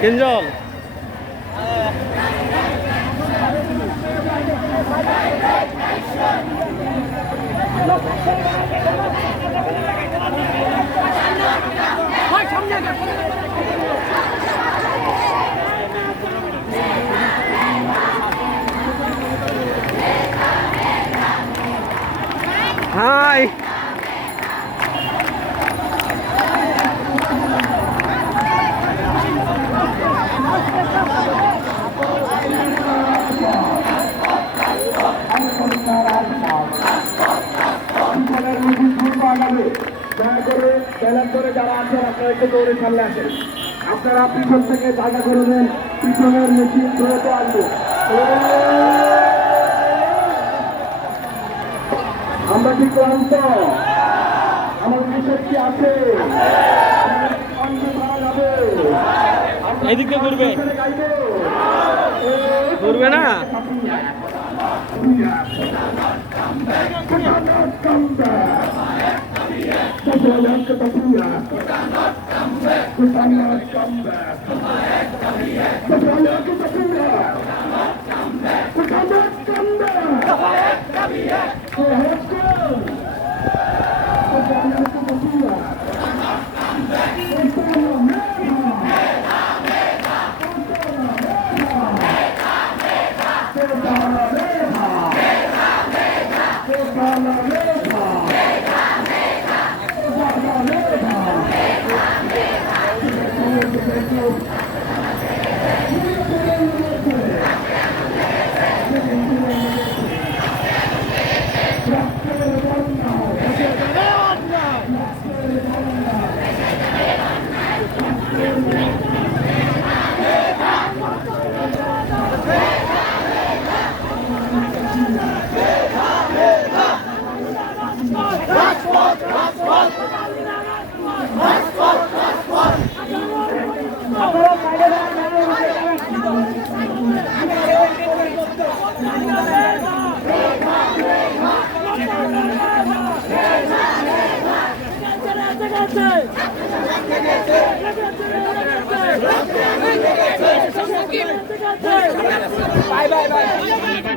কেঞ্জল high আগাবে দয়া করে ব্যালান করে যারা আছেন আপনারা একটু দৌড়ে সামনে আসেন। আপনারা পিছন থেকে জায়গা করে নেন। পিছনের মিছিল দ্রুত আসবে। আমরা কি ক্লান্ত? আমার দেশের কি আছে? কণ্ঠ ধরা যাবে আমরা come back. ছেড়ে গাইবো ঘুরবে bye One